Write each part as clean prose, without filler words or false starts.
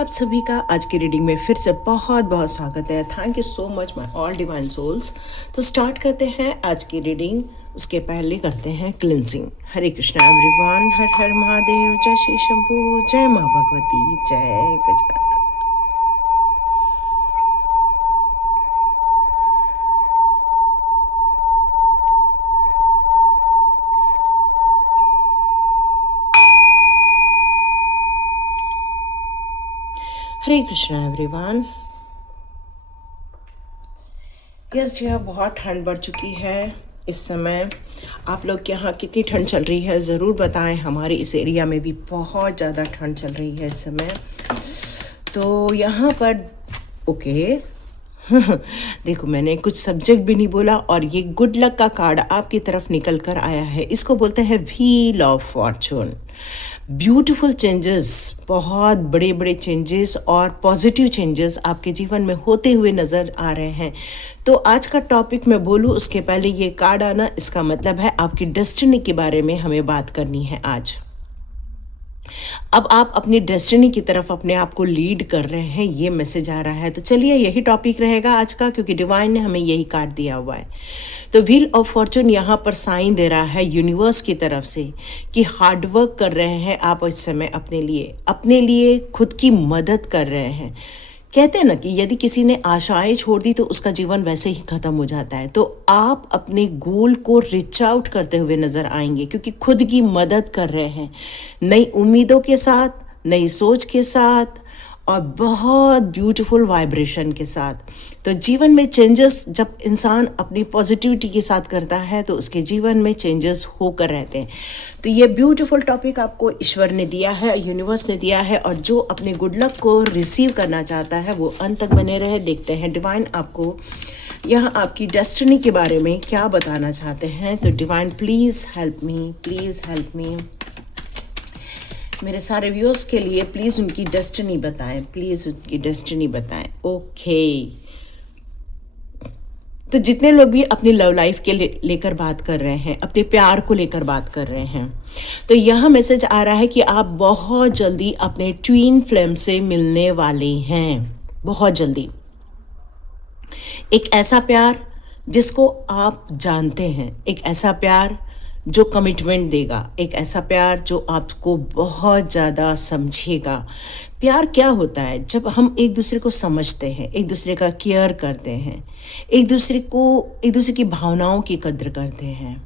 आप सभी का आज की रीडिंग में फिर से बहुत बहुत स्वागत है। Thank you so much my all divine souls. तो स्टार्ट करते हैं आज की रीडिंग। उसके पहले करते हैं क्लिनजिंग। हरे कृष्णा एवरीवन। हर हर महादेव। जय श्री शंभू। जय माँ भगवती। जय गजानन। हरे कृष्णा एवरीवन। यस जी हाँ, बहुत ठंड बढ़ चुकी है इस समय। आप लोग के यहाँ कितनी ठंड चल रही है ज़रूर बताएं। हमारे इस एरिया में भी बहुत ज़्यादा ठंड चल रही है इस समय। तो यहाँ पर ओके देखो, मैंने कुछ सब्जेक्ट भी नहीं बोला और ये गुड लक का कार्ड आपकी तरफ निकल कर आया है। इसको बोलते हैं wheel of Fortune. Beautiful changes, बहुत बड़े बड़े चेंजेस और पॉजिटिव चेंजेस आपके जीवन में होते हुए नज़र आ रहे हैं। तो आज का टॉपिक मैं बोलूँ उसके पहले ये कार्ड आना, इसका मतलब है आपकी डेस्टिनी के बारे में हमें बात करनी है आज। अब आप अपनी डेस्टिनी की तरफ अपने आप को लीड कर रहे हैं, ये मैसेज आ रहा है। तो चलिए यही टॉपिक रहेगा आज का, क्योंकि डिवाइन ने हमें यही कार्ड दिया हुआ है। तो व्हील ऑफ फॉर्चून यहाँ पर साइन दे रहा है यूनिवर्स की तरफ से कि हार्डवर्क कर रहे हैं आप इस समय, अपने लिए खुद की मदद कर रहे हैं। कहते हैं ना कि यदि किसी ने आशाएं छोड़ दी तो उसका जीवन वैसे ही खत्म हो जाता है। तो आप अपने गोल को रीच आउट करते हुए नजर आएंगे, क्योंकि खुद की मदद कर रहे हैं नई उम्मीदों के साथ, नई सोच के साथ और बहुत ब्यूटीफुल वाइब्रेशन के साथ। तो जीवन में चेंजेस जब इंसान अपनी पॉजिटिविटी के साथ करता है तो उसके जीवन में चेंजेस होकर रहते हैं। तो ये ब्यूटीफुल टॉपिक आपको ईश्वर ने दिया है, यूनिवर्स ने दिया है, और जो अपने गुड लक को रिसीव करना चाहता है वो अंत तक बने रहे। देखते हैं डिवाइन आपको यहाँ आपकी डेस्टिनी के बारे में क्या बताना चाहते हैं। तो divine please help me, please help me. मेरे सारे व्यूअर्स के लिए प्लीज़ उनकी डेस्टिनी बताएं, प्लीज़ उनकी डेस्टिनी बताएं। ओके, तो जितने लोग भी अपनी लव लाइफ के लेकर बात कर रहे हैं, अपने प्यार को लेकर बात कर रहे हैं, तो यह मैसेज आ रहा है कि आप बहुत जल्दी अपने ट्विन फ्लेम से मिलने वाले हैं। बहुत जल्दी एक ऐसा प्यार जिसको आप जानते हैं, एक ऐसा प्यार जो कमिटमेंट देगा, एक ऐसा प्यार जो आपको बहुत ज़्यादा समझेगा। प्यार क्या होता है? जब हम एक दूसरे को समझते हैं, एक दूसरे का केयर करते हैं, एक दूसरे की भावनाओं की कद्र करते हैं,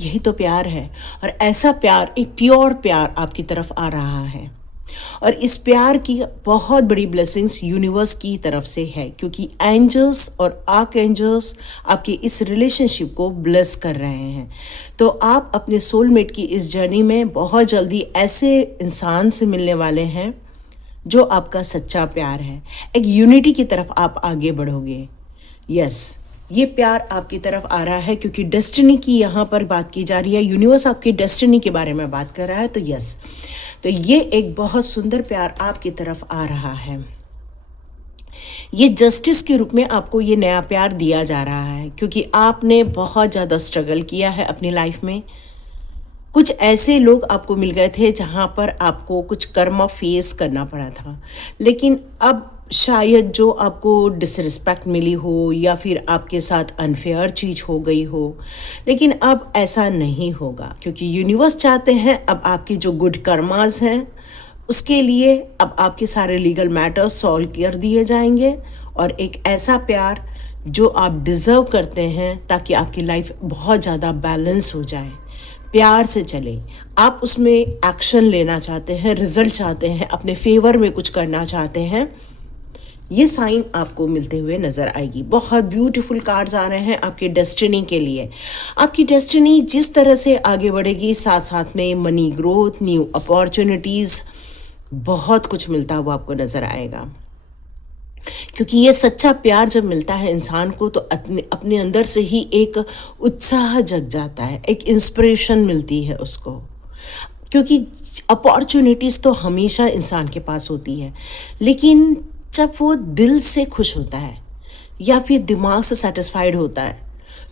यही तो प्यार है। और ऐसा प्यार, एक प्योर प्यार आपकी तरफ आ रहा है, और इस प्यार की बहुत बड़ी ब्लेसिंग्स यूनिवर्स की तरफ से है, क्योंकि एंजल्स और आर्क एंजल्स आपकी इस रिलेशनशिप को ब्लेस कर रहे हैं। तो आप अपने सोलमेट की इस जर्नी में बहुत जल्दी ऐसे इंसान से मिलने वाले हैं जो आपका सच्चा प्यार है। एक यूनिटी की तरफ आप आगे बढ़ोगे। यस, ये प्यार आपकी तरफ आ रहा है, क्योंकि डेस्टिनी की यहाँ पर बात की जा रही है। यूनिवर्स आपकी डेस्टिनी के बारे में बात कर रहा है। तो यस, तो ये एक बहुत सुंदर प्यार आपकी तरफ आ रहा है। ये जस्टिस के रूप में आपको ये नया प्यार दिया जा रहा है, क्योंकि आपने बहुत ज़्यादा स्ट्रगल किया है अपनी लाइफ में। कुछ ऐसे लोग आपको मिल गए थे जहाँ पर आपको कुछ कर्म फेस करना पड़ा था, लेकिन अब शायद जो आपको डिसरिस्पेक्ट मिली हो या फिर आपके साथ अनफेयर चीज़ हो गई हो, लेकिन अब ऐसा नहीं होगा, क्योंकि यूनिवर्स चाहते हैं अब आपकी जो गुड कर्मास हैं उसके लिए अब आपके सारे लीगल मैटर्स सॉल्व कर दिए जाएंगे, और एक ऐसा प्यार जो आप डिज़र्व करते हैं, ताकि आपकी लाइफ बहुत ज़्यादा बैलेंस हो जाए, प्यार से चले। आप उसमें एक्शन लेना चाहते हैं, रिजल्ट चाहते हैं, अपने फेवर में कुछ करना चाहते हैं, ये साइन आपको मिलते हुए नज़र आएगी। बहुत ब्यूटीफुल कार्ड्स आ रहे हैं आपकी डेस्टिनी के लिए। आपकी डेस्टिनी जिस तरह से आगे बढ़ेगी, साथ साथ में मनी ग्रोथ, न्यू अपॉर्चुनिटीज़, बहुत कुछ मिलता हुआ आपको नज़र आएगा। क्योंकि ये सच्चा प्यार जब मिलता है इंसान को, तो अपने अंदर से ही एक उत्साह जग जाता है, एक इंस्पिरेशन मिलती है उसको, क्योंकि अपॉर्चुनिटीज़ तो हमेशा इंसान के पास होती है, लेकिन जब वो दिल से खुश होता है या फिर दिमाग से सेटिस्फाइड होता है,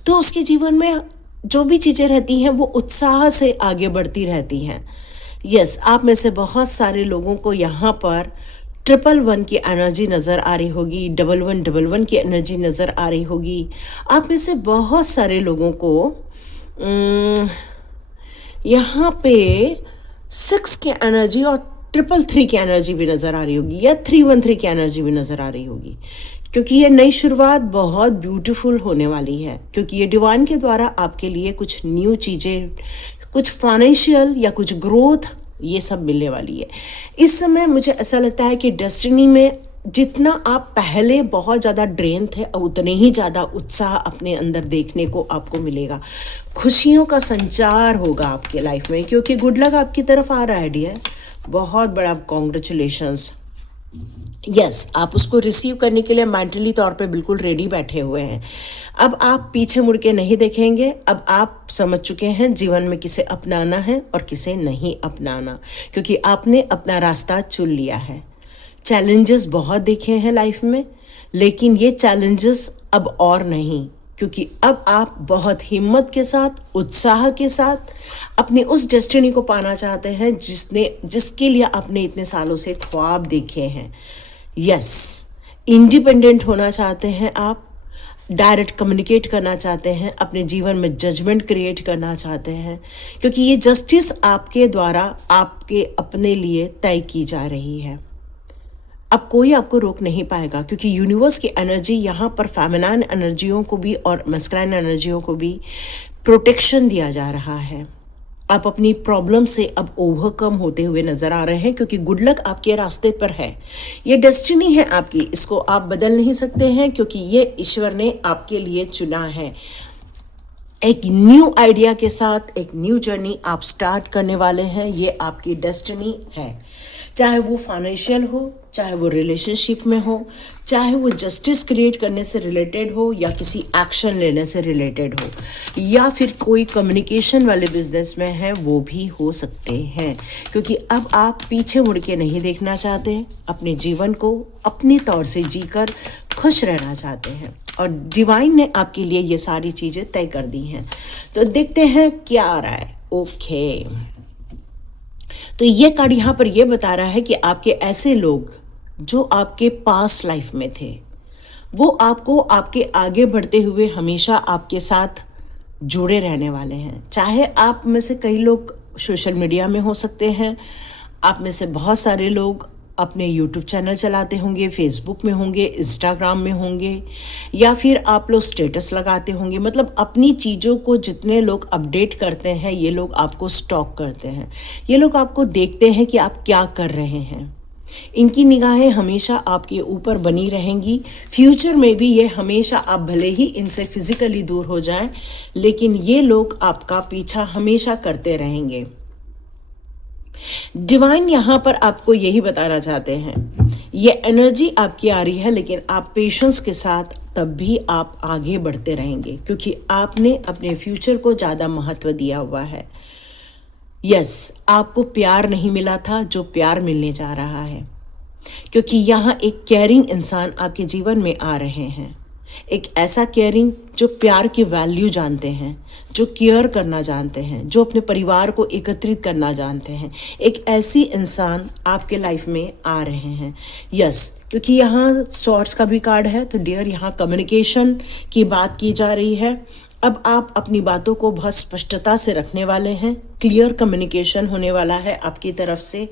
तो उसके जीवन में जो भी चीज़ें रहती हैं वो उत्साह से आगे बढ़ती रहती हैं। यस, आप में से बहुत सारे लोगों को यहाँ पर 111 की एनर्जी नज़र आ रही होगी, 1111 की एनर्जी नज़र आ रही होगी। आप में से बहुत सारे लोगों को यहाँ पे 6 की एनर्जी और 333 की एनर्जी भी नज़र आ रही होगी, या 313 की एनर्जी भी नज़र आ रही होगी, क्योंकि ये नई शुरुआत बहुत ब्यूटीफुल होने वाली है, क्योंकि ये डिवाइन के द्वारा आपके लिए कुछ न्यू चीज़ें, कुछ फाइनेंशियल या कुछ ग्रोथ, ये सब मिलने वाली है। इस समय मुझे ऐसा लगता है कि डेस्टिनी में जितना आप पहले बहुत ज़्यादा ड्रेन थे, अब उतने ही ज़्यादा उत्साह अपने अंदर देखने को आपको मिलेगा। खुशियों का संचार होगा आपके लाइफ में, क्योंकि गुड लक आपकी तरफ आ रहा है डियर। बहुत बड़ा कॉन्ग्रेचुलेशंस। यस, आप उसको रिसीव करने के लिए मेंटली तौर पे बिल्कुल रेडी बैठे हुए हैं। अब आप पीछे मुड़ के नहीं देखेंगे। अब आप समझ चुके हैं जीवन में किसे अपनाना है और किसे नहीं अपनाना, क्योंकि आपने अपना रास्ता चुन लिया है। चैलेंजेस बहुत देखे हैं लाइफ में, लेकिन ये चैलेंजेस अब और नहीं, क्योंकि अब आप बहुत हिम्मत के साथ, उत्साह के साथ अपनी उस डेस्टिनी को पाना चाहते हैं जिसके लिए आपने इतने सालों से ख्वाब देखे हैं। यस, इंडिपेंडेंट होना चाहते हैं आप, डायरेक्ट कम्युनिकेट करना चाहते हैं, अपने जीवन में जजमेंट क्रिएट करना चाहते हैं, क्योंकि ये जस्टिस आपके द्वारा आपके अपने लिए तय की जा रही है। अब कोई आपको रोक नहीं पाएगा, क्योंकि यूनिवर्स की एनर्जी यहाँ पर फेमिनाइन एनर्जियों को भी और मैस्कुलाइन एनर्जियों को भी प्रोटेक्शन दिया जा रहा है। आप अपनी प्रॉब्लम से अब ओवरकम होते हुए नज़र आ रहे हैं, क्योंकि गुड लक आपके रास्ते पर है। ये डेस्टिनी है आपकी, इसको आप बदल नहीं सकते हैं, क्योंकि ये ईश्वर ने आपके लिए चुना है। एक न्यू आइडिया के साथ एक न्यू जर्नी आप स्टार्ट करने वाले हैं। ये आपकी डेस्टिनी है, चाहे वो फाइनेंशियल हो, चाहे वो रिलेशनशिप में हो, चाहे वो जस्टिस क्रिएट करने से रिलेटेड हो, या किसी एक्शन लेने से रिलेटेड हो, या फिर कोई कम्युनिकेशन वाले बिजनेस में है, वो भी हो सकते हैं। क्योंकि अब आप पीछे मुड़ के नहीं देखना चाहते, अपने जीवन को अपनी तौर से जीकर खुश रहना चाहते हैं, और डिवाइन ने आपके लिए ये सारी चीज़ें तय कर दी हैं। तो देखते हैं क्या आ रहा है। ओके, तो ये कार्ड यहाँ पर ये बता रहा है कि आपके ऐसे लोग जो आपके पास्ट लाइफ में थे, वो आपको आपके आगे बढ़ते हुए हमेशा आपके साथ जुड़े रहने वाले हैं। चाहे आप में से कई लोग सोशल मीडिया में हो सकते हैं, आप में से बहुत सारे लोग अपने यूट्यूब चैनल चलाते होंगे, फेसबुक में होंगे, इंस्टाग्राम में होंगे, या फिर आप लोग स्टेटस लगाते होंगे। मतलब अपनी चीज़ों को जितने लोग अपडेट करते हैं, ये लोग आपको स्टॉक करते हैं, ये लोग आपको देखते हैं कि आप क्या कर रहे हैं। इनकी निगाहें हमेशा आपके ऊपर बनी रहेंगी। फ्यूचर में भी ये हमेशा, आप भले ही इनसे फिजिकली दूर हो जाएं, लेकिन ये लोग आपका पीछा हमेशा करते रहेंगे। डिवाइन यहाँ पर आपको यही बताना चाहते हैं, ये एनर्जी आपकी आ रही है, लेकिन आप पेशेंस के साथ तब भी आप आगे बढ़ते रहेंगे, क्योंकि आपने अपने फ्यूचर को ज़्यादा महत्व दिया हुआ है। यस, आपको प्यार नहीं मिला था जो प्यार मिलने जा रहा है, क्योंकि यहाँ एक केयरिंग इंसान आपके जीवन में आ रहे हैं। एक ऐसा केयरिंग जो प्यार की वैल्यू जानते हैं, जो केयर करना जानते हैं, जो अपने परिवार को एकत्रित करना जानते हैं। एक ऐसी इंसान आपके लाइफ में आ रहे हैं। यस, क्योंकि यहाँ सॉर्ड्स का भी कार्ड है, तो डियर यहाँ कम्युनिकेशन की बात की जा रही है। अब आप अपनी बातों को बहुत स्पष्टता से रखने वाले हैं। क्लियर कम्युनिकेशन होने वाला है आपकी तरफ से,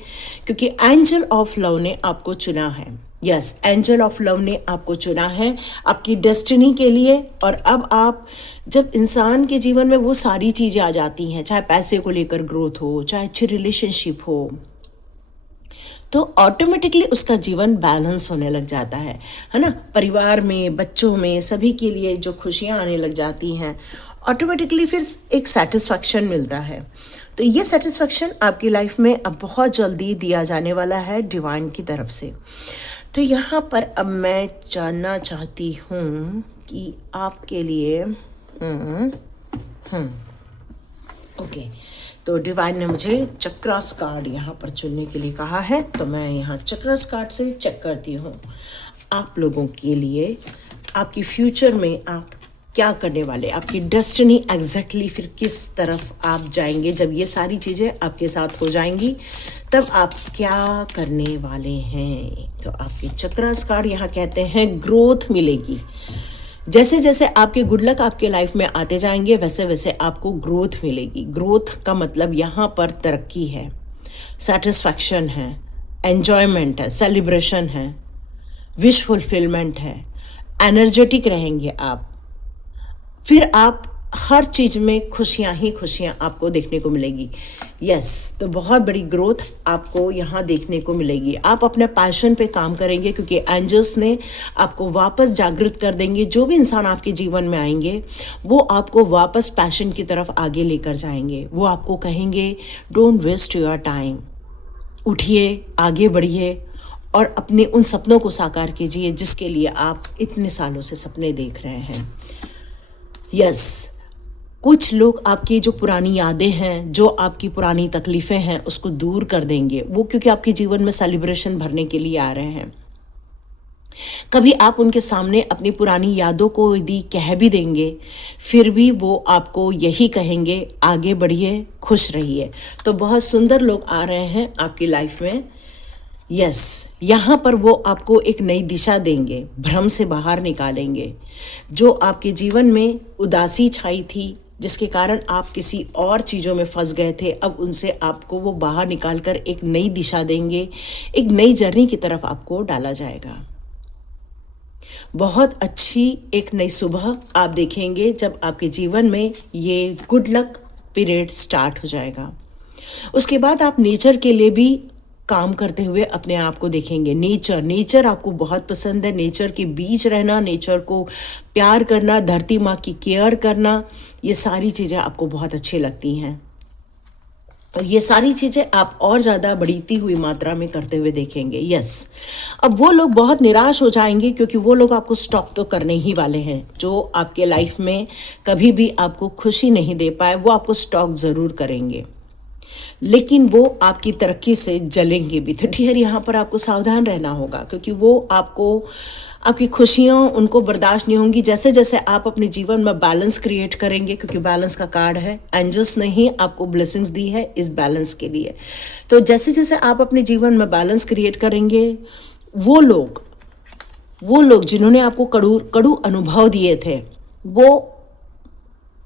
क्योंकि एंजल ऑफ लव ने आपको चुना है। यस, एंजल ऑफ लव ने आपको चुना है आपकी डेस्टिनी के लिए। और अब आप, जब इंसान के जीवन में वो सारी चीज़ें आ जाती हैं, चाहे पैसे को लेकर ग्रोथ हो, चाहे अच्छी रिलेशनशिप हो, तो ऑटोमेटिकली उसका जीवन बैलेंस होने लग जाता है ना। परिवार में, बच्चों में, सभी के लिए जो खुशियाँ आने लग जाती हैं, ऑटोमेटिकली फिर एक सेटिस्फैक्शन मिलता है। तो ये सेटिस्फैक्शन आपकी लाइफ में अब बहुत जल्दी दिया जाने वाला है डिवाइन की तरफ से। तो यहाँ पर अब मैं जानना चाहती हूँ कि आपके लिए ओके, तो डिवाइन ने मुझे चक्रास कार्ड यहाँ पर चुनने के लिए कहा है, तो मैं यहाँ चक्रास कार्ड से चेक करती हूँ आप लोगों के लिए आपकी फ्यूचर में आप क्या करने वाले, आपकी डेस्टिनी एग्जैक्टली फिर किस तरफ आप जाएंगे। जब ये सारी चीज़ें आपके साथ हो जाएंगी तब आप क्या करने वाले हैं। तो आपके चक्रास कार्ड यहाँ कहते हैं ग्रोथ मिलेगी। जैसे जैसे आपके गुड लक आपके लाइफ में आते जाएंगे वैसे वैसे आपको ग्रोथ मिलेगी। ग्रोथ का मतलब यहाँ पर तरक्की है, सेटिस्फैक्शन है, एन्जॉयमेंट है, सेलिब्रेशन है, विश फुलफिलमेंट है, एनर्जेटिक रहेंगे आप। फिर आप हर चीज़ में खुशियाँ ही खुशियाँ आपको देखने को मिलेगी। यस, तो बहुत बड़ी ग्रोथ आपको यहाँ देखने को मिलेगी। आप अपने पैशन पे काम करेंगे क्योंकि एंजल्स ने आपको वापस जागृत कर देंगे। जो भी इंसान आपके जीवन में आएंगे वो आपको वापस पैशन की तरफ आगे लेकर जाएंगे। वो आपको कहेंगे डोंट वेस्ट योर टाइम, उठिए, आगे बढ़िए और अपने उन सपनों को साकार कीजिए जिसके लिए आप इतने सालों से सपने देख रहे हैं। यस, कुछ लोग आपकी जो पुरानी यादें हैं, जो आपकी पुरानी तकलीफ़ें हैं उसको दूर कर देंगे वो, क्योंकि आपके जीवन में सेलिब्रेशन भरने के लिए आ रहे हैं। कभी आप उनके सामने अपनी पुरानी यादों को यदि कह भी देंगे फिर भी वो आपको यही कहेंगे आगे बढ़िए, खुश रहिए। तो बहुत सुंदर लोग आ रहे हैं आपकी लाइफ में। यस, यहाँ पर वो आपको एक नई दिशा देंगे, भ्रम से बाहर निकालेंगे। जो आपके जीवन में उदासी छाई थी जिसके कारण आप किसी और चीज़ों में फंस गए थे, अब उनसे आपको वो बाहर निकालकर एक नई दिशा देंगे, एक नई जर्नी की तरफ आपको डाला जाएगा। बहुत अच्छी एक नई सुबह आप देखेंगे जब आपके जीवन में ये गुड लक पीरियड स्टार्ट हो जाएगा। उसके बाद आप नेचर के लिए भी काम करते हुए अपने आप को देखेंगे। नेचर आपको बहुत पसंद है। नेचर के बीच रहना, नेचर को प्यार करना, धरती माँ की केयर करना, ये सारी चीज़ें आपको बहुत अच्छी लगती हैं और ये सारी चीज़ें आप और ज़्यादा बढ़ती हुई मात्रा में करते हुए देखेंगे। यस, अब वो लोग बहुत निराश हो जाएंगे क्योंकि वो लोग आपको स्टॉप तो करने ही वाले हैं। जो आपके लाइफ में कभी भी आपको खुशी नहीं दे पाए वो आपको स्टॉक ज़रूर करेंगे, लेकिन वो आपकी तरक्की से जलेंगे भी। तो डियर, यहाँ पर आपको सावधान रहना होगा क्योंकि वो आपकी खुशियाँ उनको बर्दाश्त नहीं होंगी। जैसे जैसे आप अपने जीवन में बैलेंस क्रिएट करेंगे, क्योंकि बैलेंस का कार्ड है, एंजल्स ने ही आपको ब्लेसिंग्स दी है इस बैलेंस के लिए। तो जैसे जैसे आप अपने जीवन में बैलेंस क्रिएट करेंगे, वो लोग जिन्होंने आपको कड़ू अनुभव दिए थे वो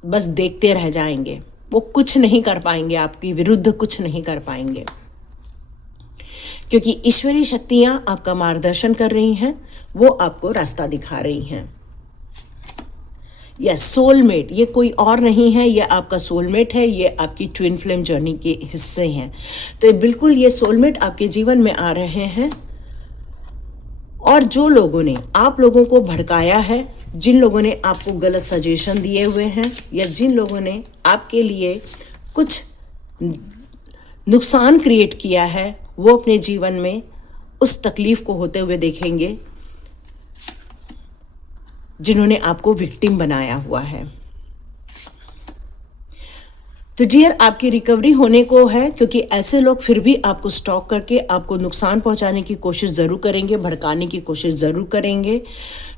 बस देखते रह जाएंगे। वो कुछ नहीं कर पाएंगे, आपके विरुद्ध कुछ नहीं कर पाएंगे, क्योंकि ईश्वरीय शक्तियां आपका मार्गदर्शन कर रही हैं, वो आपको रास्ता दिखा रही हैं। यस, सोलमेट ये कोई और नहीं है, ये आपका सोलमेट है, ये आपकी ट्विन फ्लेम जर्नी के हिस्से हैं। तो बिल्कुल ये सोलमेट आपके जीवन में आ रहे हैं। और जो लोगों ने आप लोगों को भड़काया है, जिन लोगों ने आपको गलत सजेशन दिए हुए हैं या जिन लोगों ने आपके लिए कुछ नुकसान क्रिएट किया है, वो अपने जीवन में उस तकलीफ को होते हुए देखेंगे जिन्होंने आपको विक्टिम बनाया हुआ है। तो डियर, आपकी रिकवरी होने को है, क्योंकि ऐसे लोग फिर भी आपको स्टॉक करके आपको नुकसान पहुंचाने की कोशिश ज़रूर करेंगे, भड़काने की कोशिश ज़रूर करेंगे।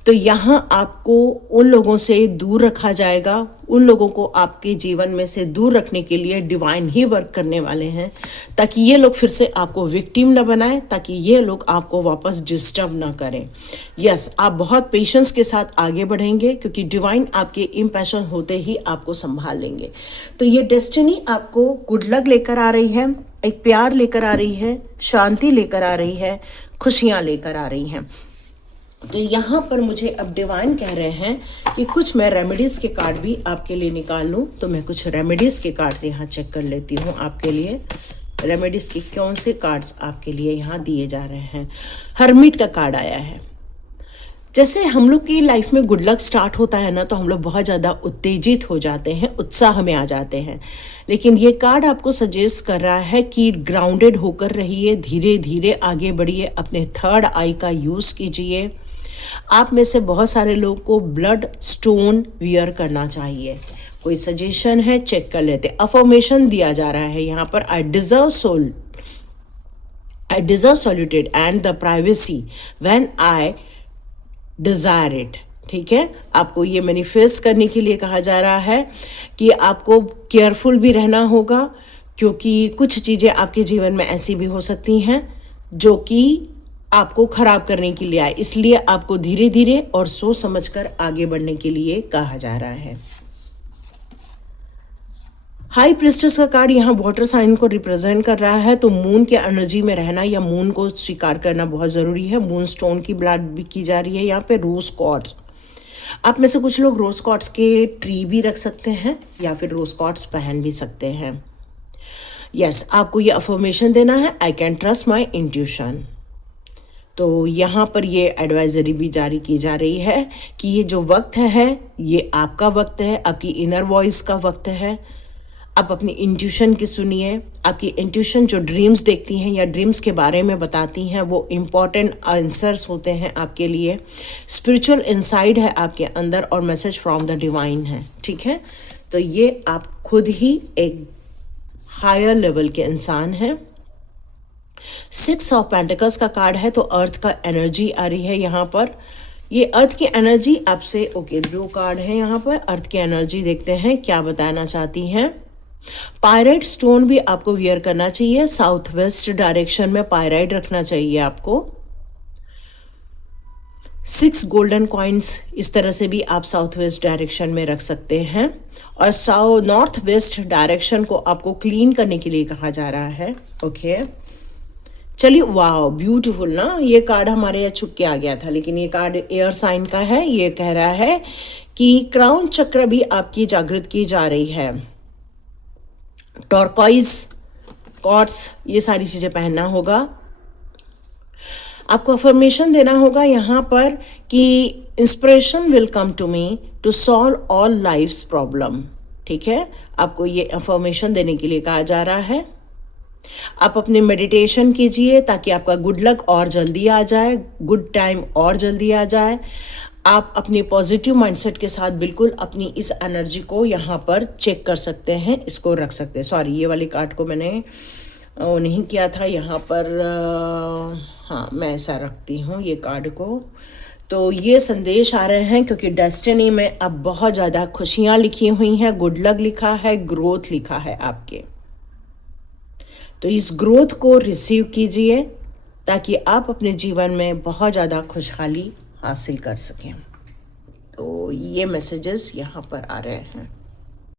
तो यहाँ आपको उन लोगों से दूर रखा जाएगा। उन लोगों को आपके जीवन में से दूर रखने के लिए डिवाइन ही वर्क करने वाले हैं, ताकि ये लोग फिर से आपको विक्टिम न बनाएं, ताकि ये लोग आपको वापस डिस्टर्ब ना करें। यस, आप बहुत पेशेंस के साथ आगे बढ़ेंगे क्योंकि डिवाइन आपके इम्पैशन होते ही आपको संभाल लेंगे। तो ये डेस्टिनी आपको गुड लक लेकर आ रही है, एक प्यार लेकर आ रही है, शांति लेकर आ रही है, खुशियाँ लेकर आ रही हैं। तो यहाँ पर मुझे अब डिवाइन कह रहे हैं कि कुछ मैं रेमेडीज़ के कार्ड भी आपके लिए निकाल लूँ। तो मैं कुछ रेमेडीज़ के कार्ड्स यहाँ चेक कर लेती हूँ आपके लिए। रेमेडीज़ के कौन से कार्ड्स आपके लिए यहाँ दिए जा रहे हैं। हर्मिट का कार्ड आया है। जैसे हम लोग की लाइफ में गुड लक स्टार्ट होता है ना, तो हम लोग बहुत ज़्यादा उत्तेजित हो जाते हैं, उत्साह में आ जाते हैं। लेकिन ये कार्ड आपको सजेस्ट कर रहा है कि ग्राउंडेड होकर रहिए, धीरे धीरे आगे बढ़िए, अपने थर्ड आई का यूज़ कीजिए। आप में से बहुत सारे लोगों को ब्लड स्टोन वियर करना चाहिए। कोई सजेशन है, चेक कर लेते। अफर्मेशन दिया जा रहा है यहाँ पर, I deserve solitude and the privacy when I desire it. ठीक है, आपको ये मैनिफेस्ट करने के लिए कहा जा रहा है कि आपको केयरफुल भी रहना होगा, क्योंकि कुछ चीज़ें आपके जीवन में ऐसी भी हो सकती हैं जो कि आपको खराब करने के लिए आए, इसलिए आपको धीरे धीरे और सोच समझकर आगे बढ़ने के लिए कहा जा रहा है। हाई प्रिस्टेस का कार्ड यहाँ वाटर साइन को रिप्रेजेंट कर रहा है, तो मून के एनर्जी में रहना या मून को स्वीकार करना बहुत ज़रूरी है। मून स्टोन की बात भी की जा रही है यहाँ पे। रोज क्वार्ट्स, आप में से कुछ लोग रोज क्वार्ट्स के ट्री भी रख सकते हैं या फिर रोज क्वार्ट्स पहन भी सकते हैं। यस, आपको ये अफर्मेशन देना है, I can trust my intuition. तो यहाँ पर ये एडवाइजरी भी जारी की जा रही है कि ये जो वक्त है ये आपका वक्त है, आपकी इनर वॉइस का वक्त है। आप अपनी इंट्यूशन की सुनिए। आपकी इंट्यूशन जो ड्रीम्स देखती हैं या ड्रीम्स के बारे में बताती हैं वो इम्पॉर्टेंट आंसर्स होते हैं आपके लिए। स्पिरिचुअल इनसाइड है आपके अंदर और मैसेज फ्रॉम द डिवाइन है, ठीक है। तो ये आप खुद ही एक हायर लेवल के इंसान हैं। 6 ऑफ पेंटिकल्स का कार्ड है, तो अर्थ का एनर्जी आ रही है यहाँ पर। ये अर्थ की एनर्जी आपसे, ओके, 2 कार्ड है यहाँ पर। अर्थ की एनर्जी देखते हैं क्या बताना चाहती हैं। पायराइट स्टोन भी आपको वियर करना चाहिए, साउथ वेस्ट डायरेक्शन में पायराइट रखना चाहिए आपको। 6 गोल्डन कॉइन्स इस तरह से भी आप साउथ वेस्ट डायरेक्शन में रख सकते हैं। और नॉर्थ वेस्ट डायरेक्शन को आपको क्लीन करने के लिए कहा जा रहा है, ओके। चलिए, वाह ब्यूटीफुल ना, ये कार्ड हमारे यहाँ छुप के आ गया था, लेकिन ये कार्ड एयर साइन का है। ये कह रहा है कि क्राउन चक्र भी आपकी जागृत की जा रही है। टॉर्कॉइज, कॉर्ड्स, ये सारी चीज़ें पहनना होगा। आपको अफर्मेशन देना होगा यहाँ पर कि inspiration will come to me to solve all life's problem, ठीक है। आपको ये अफर्मेशन देने के लिए कहा जा रहा है। आप अपने मेडिटेशन कीजिए ताकि आपका गुड लक और जल्दी आ जाए, गुड टाइम और जल्दी आ जाए। आप अपने पॉजिटिव माइंडसेट के साथ बिल्कुल अपनी इस एनर्जी को यहाँ पर चेक कर सकते हैं, इसको रख सकते हैं। सॉरी, ये वाली कार्ड को मैंने नहीं किया था यहाँ पर। हाँ, मैं ऐसा रखती हूँ ये कार्ड को। तो ये संदेश आ रहे हैं क्योंकि डेस्टिनी में अब बहुत ज़्यादा खुशियाँ लिखी हुई हैं, गुड लक लिखा है, ग्रोथ लिखा है आपके। तो इस ग्रोथ को रिसीव कीजिए ताकि आप अपने जीवन में बहुत ज़्यादा खुशहाली हासिल कर सकें। तो ये मैसेजेस यहाँ पर आ रहे हैं।